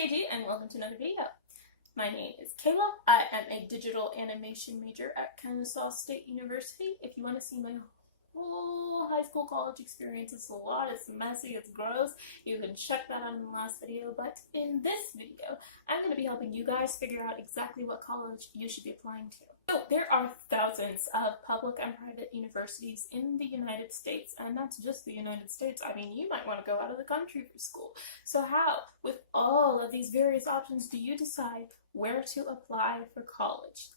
itskaygee and welcome to another video. My name is Kayla. I am a digital animation major at Kennesaw State University. If you want to see my whole high school college experience, it's a lot, it's messy, it's gross. You can check that out in the last video, but in this video, I'm going to be helping you guys figure out exactly what college you should be applying to. So there are thousands of public and private universities in the United States, and that's just the United States. I mean, you might want to go out of the country for school. So how, with all of these various options, do you decide where to apply for college?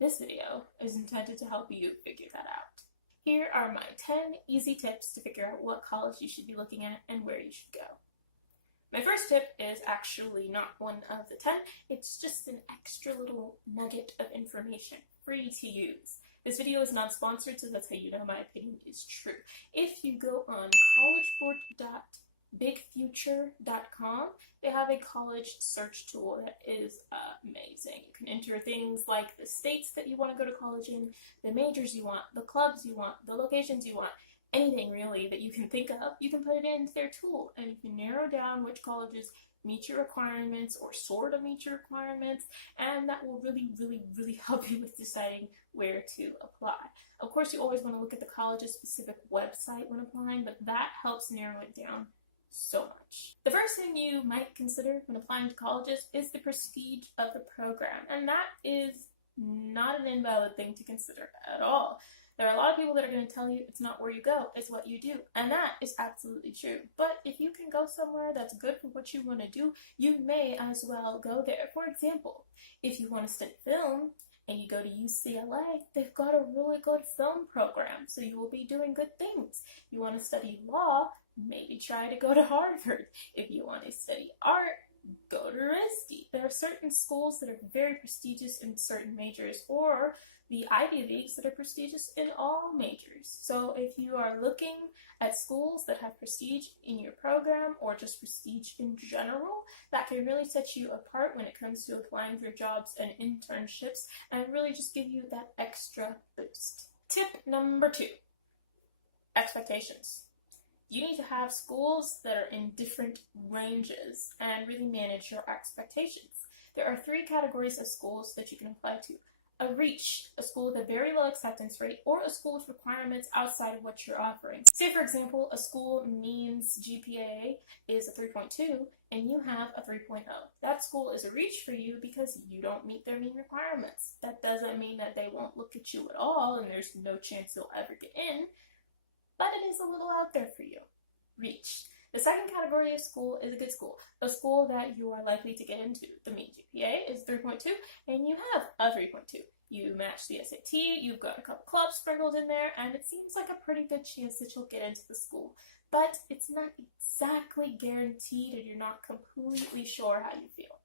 This video is intended to help you figure that out. Here are my 10 easy tips to figure out what college you should be looking at and where you should go. My first tip is actually not one of the 10, it's just an extra little nugget of information, free to use. This video is not sponsored, so that's how you know my opinion is true. If you go on collegeboard.bigfuture.com, they have a college search tool that is amazing. You can enter things like the states that you want to go to college in, the majors you want, the clubs you want, the locations you want. Anything really that you can think of, you can put it into their tool and you can narrow down which colleges meet your requirements or sort of meet your requirements, and that will really help you with deciding where to apply. Of course, you always want to look at the college's specific website when applying, but that helps narrow it down so much. The first thing you might consider when applying to colleges is the prestige of the program, and that is not an invalid thing to consider at all. There are a lot of people that are going to tell you it's not where you go, it's what you do. And that is absolutely true. But if you can go somewhere that's good for what you want to do, you may as well go there. For example, if you want to study film and you go to UCLA, they've got a really good film program, so you will be doing good things. You want to study law, maybe try to go to Harvard. If you want to study art, go to RISD. There are certain schools that are very prestigious in certain majors, or the Ivy Leagues that are prestigious in all majors. So if you are looking at schools that have prestige in your program or just prestige in general, that can really set you apart when it comes to applying for jobs and internships and really just give you that extra boost. Tip number 2, expectations. You need to have schools that are in different ranges and really manage your expectations. There are 3 categories of schools that you can apply to. A reach, a school with a very low acceptance rate, or a school with requirements outside of what you're offering. Say, for example, a school means GPA is a 3.2 and you have a 3.0. That school is a reach for you because you don't meet their mean requirements. That doesn't mean that they won't look at you at all and there's no chance you'll ever get in, but it is a little out there for you. Reach. The second category of school is a good school, a school that you are likely to get into. The mean GPA is 3.2 and you have a 3.2. You match the SAT, you've got a couple clubs sprinkled in there, and it seems like a pretty good chance that you'll get into the school. But it's not exactly guaranteed and you're not completely sure how you feel.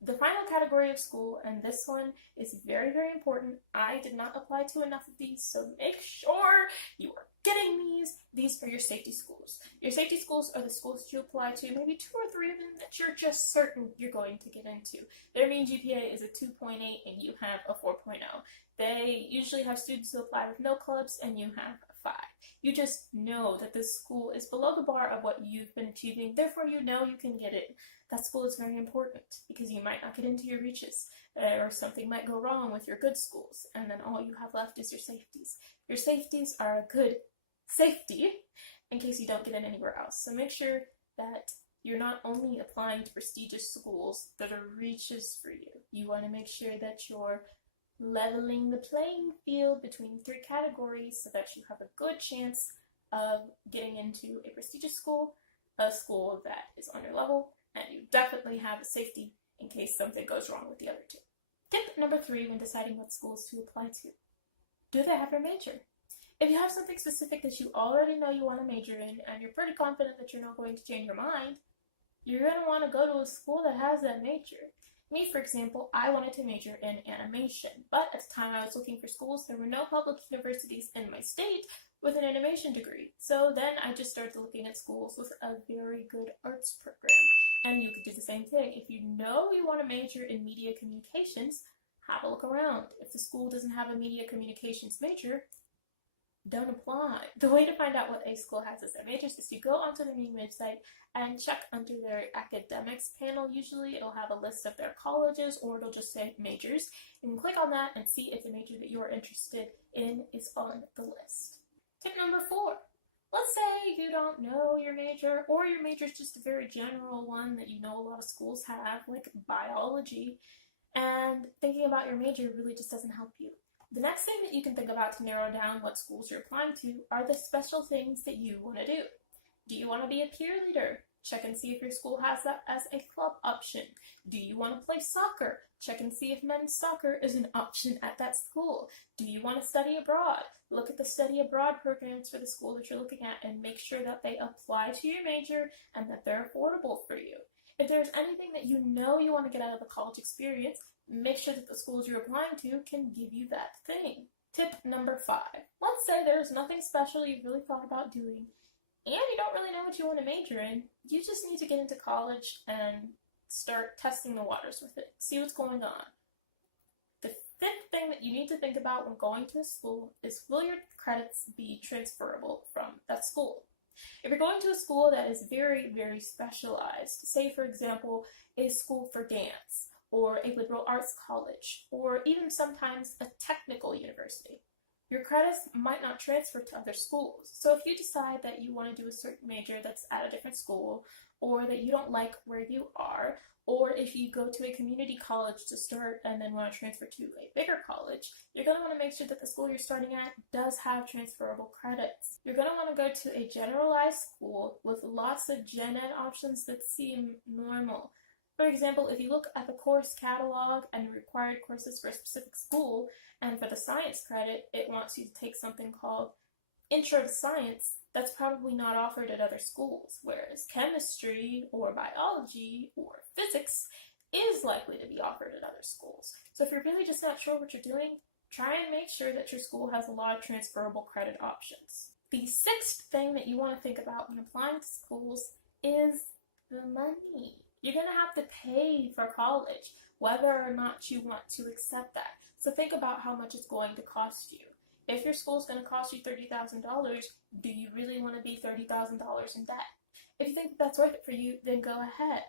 The final category of school, and this one is very important. I did not apply to enough of these, so make sure you are getting these. These are your safety schools. Your safety schools are the schools you apply to, maybe 2 or 3 of them that you're just certain you're going to get into. Their mean GPA is a 2.8 and you have a 4.0. They usually have students who apply with no clubs and you have a 5. You just know that this school is below the bar of what you've been achieving, therefore you know you can get it. That school is very important because you might not get into your reaches, or something might go wrong with your good schools, and then all you have left is your safeties. Your safeties are a good safety in case you don't get in anywhere else. So make sure that you're not only applying to prestigious schools that are reaches for you. You want to make sure that you're leveling the playing field between 3 categories so that you have a good chance of getting into a prestigious school, a school that is on your level, and you definitely have a safety in case something goes wrong with the other 2. Tip number 3 when deciding what schools to apply to. Do they have your major? If you have something specific that you already know you want to major in and you're pretty confident that you're not going to change your mind, you're going to want to go to a school that has that major. Me, for example, I wanted to major in animation, but at the time I was looking for schools, there were no public universities in my state with an animation degree. So then I just started looking at schools with a very good arts program. And you could do the same thing. If you know you want to major in media communications, have a look around. If the school doesn't have a media communications major, don't apply. The way to find out what a school has as their majors is to go onto the main website and check under their academics panel. Usually it'll have a list of their colleges, or it'll just say majors. You can click on that and see if the major that you're interested in is on the list. Tip number 4. Let's say you don't know your major, or your major is just a very general one that you know a lot of schools have, like biology, and thinking about your major really just doesn't help you. The next thing that you can think about to narrow down what schools you're applying to are the special things that you want to do. Do you want to be a peer leader? Check and see if your school has that as a club option. Do you want to play soccer? Check and see if men's soccer is an option at that school. Do you want to study abroad? Look at the study abroad programs for the school that you're looking at and make sure that they apply to your major and that they're affordable for you. If there's anything that you know you want to get out of the college experience, make sure that the schools you're applying to can give you that thing. Tip number 5. Let's say there's nothing special you've really thought about doing, and you don't really know what you want to major in. You just need to get into college and start testing the waters with it. See what's going on. The 5th thing that you need to think about when going to a school is, will your credits be transferable from that school? If you're going to a school that is very, very specialized, say for example, a school for dance, or a liberal arts college, or even sometimes a technical university, your credits might not transfer to other schools. So if you decide that you want to do a certain major that's at a different school, or that you don't like where you are, or if you go to a community college to start and then want to transfer to a bigger college, you're going to want to make sure that the school you're starting at does have transferable credits. You're going to want to go to a generalized school with lots of gen ed options that seem normal. For example, if you look at the course catalog and required courses for a specific school, and for the science credit, it wants you to take something called Intro to Science, that's probably not offered at other schools, whereas chemistry or biology or physics is likely to be offered at other schools. So if you're really just not sure what you're doing, try and make sure that your school has a lot of transferable credit options. The 6th thing that you want to think about when applying to schools is the money. You're going to have to pay for college, whether or not you want to accept that. So think about how much it's going to cost you. If your school's going to cost you $30,000, do you really want to be $30,000 in debt? If you think that that's worth it for you, then go ahead.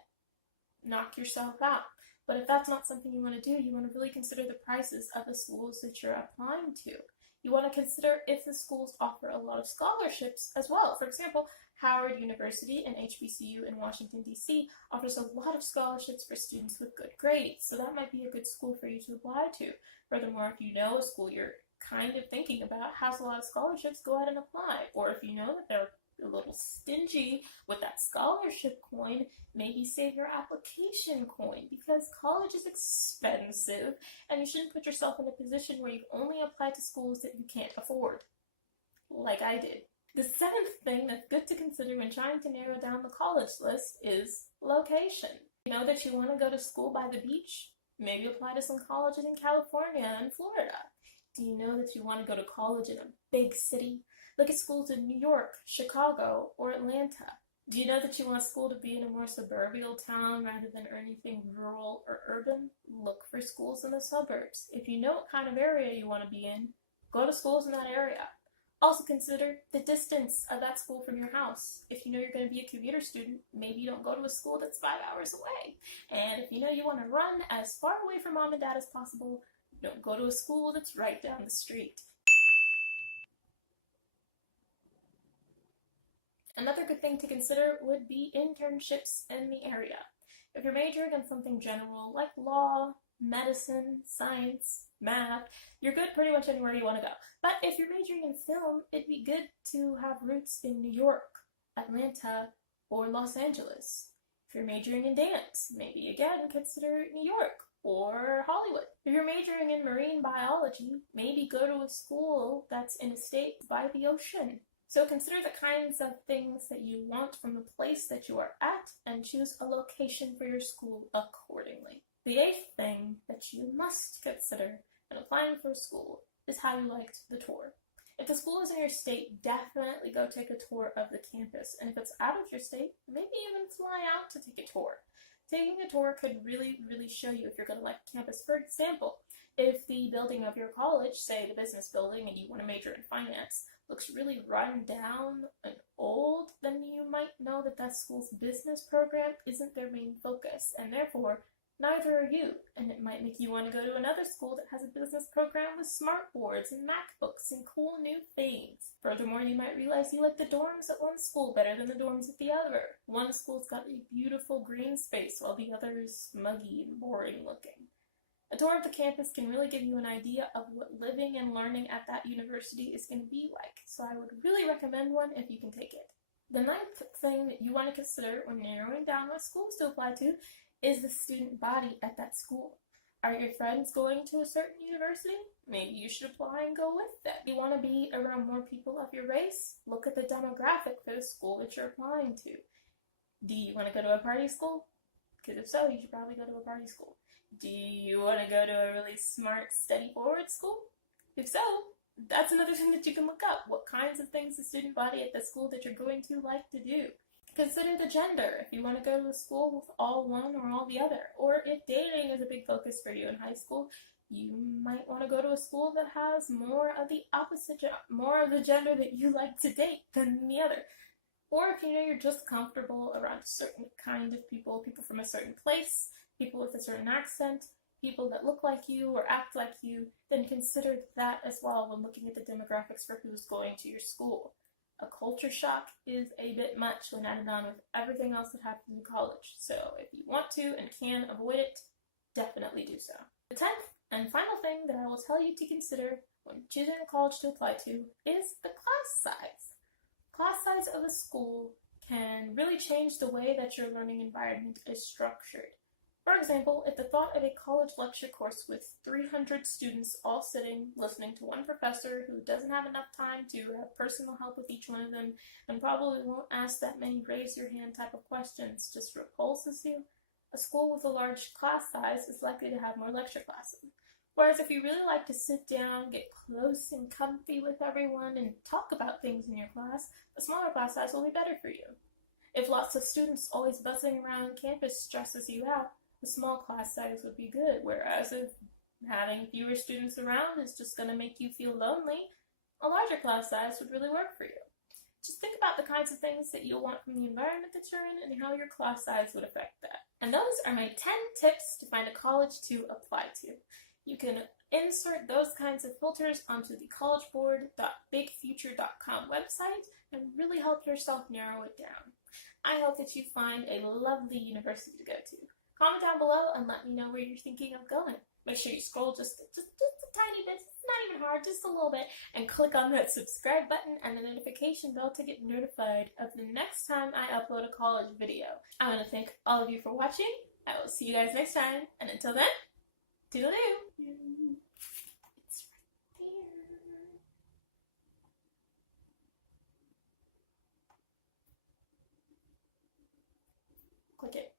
Knock yourself out. But if that's not something you want to do, you want to really consider the prices of the schools that you're applying to. You want to consider if the schools offer a lot of scholarships as well. For example, Howard University and HBCU in Washington, D.C. offers a lot of scholarships for students with good grades, so that might be a good school for you to apply to. Furthermore, if you know a school you're kind of thinking about has a lot of scholarships, go ahead and apply. Or if you know that they're a little stingy with that scholarship coin, maybe save your application coin, because college is expensive and you shouldn't put yourself in a position where you've only applied to schools that you can't afford, like I did. The 7th thing that's good to consider when trying to narrow down the college list is location. You know that you want to go to school by the beach? Maybe apply to some colleges in California and Florida. Do you know that you want to go to college in a big city? Look at schools in New York, Chicago, or Atlanta. Do you know that you want school to be in a more suburban town rather than anything rural or urban? Look for schools in the suburbs. If you know what kind of area you want to be in, go to schools in that area. Also consider the distance of that school from your house. If you know you're going to be a commuter student, maybe you don't go to a school that's 5 hours away. And if you know you want to run as far away from mom and dad as possible, don't go to a school that's right down the street. Another good thing to consider would be internships in the area. If you're majoring in something general like law, medicine, science, math, you're good pretty much anywhere you want to go. But if you're majoring in film, it'd be good to have roots in New York, Atlanta, or Los Angeles. If you're majoring in dance, maybe again consider New York or Hollywood. If you're majoring in marine biology, maybe go to a school that's in a state by the ocean. So consider the kinds of things that you want from the place that you are at and choose a location for your school accordingly. The 8th thing that you must consider when applying for a school is how you liked the tour. If the school is in your state, definitely go take a tour of the campus. And if it's out of your state, maybe even fly out to take a tour. Taking a tour could really, really show you if you're going to like campus. For example, if the building of your college, say the business building, and you want to major in finance, looks really run down and old, then you might know that that school's business program isn't their main focus, and therefore neither are you. And it might make you want to go to another school that has a business program with smart boards and MacBooks and cool new things. Furthermore, you might realize you like the dorms at one school better than the dorms at the other. One school's got a beautiful green space while the other is smuggy and boring looking. A tour of the campus can really give you an idea of what living and learning at that university is going to be like, so I would really recommend one if you can take it. The ninth thing that you want to consider when narrowing down what schools to apply to is the student body at that school. Are your friends going to a certain university? Maybe you should apply and go with them. You want to be around more people of your race? Look at the demographic for the school that you're applying to. Do you want to go to a party school? Because if so, you should probably go to a party school. Do you want to go to a really smart, study-forward school? If so, that's another thing that you can look up. What kinds of things the student body at the school that you're going to like to do? Consider the gender, if you want to go to a school with all one or all the other. Or if dating is a big focus for you in high school, you might want to go to a school that has more of the more of the gender that you like to date than the other. Or if you know you're just comfortable around a certain kind of people from a certain place, people with a certain accent, people that look like you or act like you, then consider that as well when looking at the demographics for who's going to your school. A culture shock is a bit much when added on with everything else that happens in college, so if you want to and can avoid it, definitely do so. The 10th and final thing that I will tell you to consider when choosing a college to apply to is the class size. Class size of a school can really change the way that your learning environment is structured. For example, if the thought of a college lecture course with 300 students all sitting, listening to one professor who doesn't have enough time to have personal help with each one of them and probably won't ask that many raise your hand type of questions just repulses you, a school with a large class size is likely to have more lecture classes. Whereas if you really like to sit down, get close and comfy with everyone, and talk about things in your class, a smaller class size will be better for you. If lots of students always buzzing around campus stresses you out, a small class size would be good, whereas if having fewer students around is just going to make you feel lonely, a larger class size would really work for you. Just think about the kinds of things that you'll want from the environment that you're in and how your class size would affect that. And those are my 10 tips to find a college to apply to. You can insert those kinds of filters onto the collegeboard.bigfuture.com website and really help yourself narrow it down. I hope that you find a lovely university to go to. Comment down below and let me know where you're thinking of going. Make sure you scroll just a tiny bit, it's not even hard, just a little bit, and click on that subscribe button and the notification bell to get notified of the next time I upload a college video. I want to thank all of you for watching. I will see you guys next time, and until then, toodaloo! It's right there. Click it.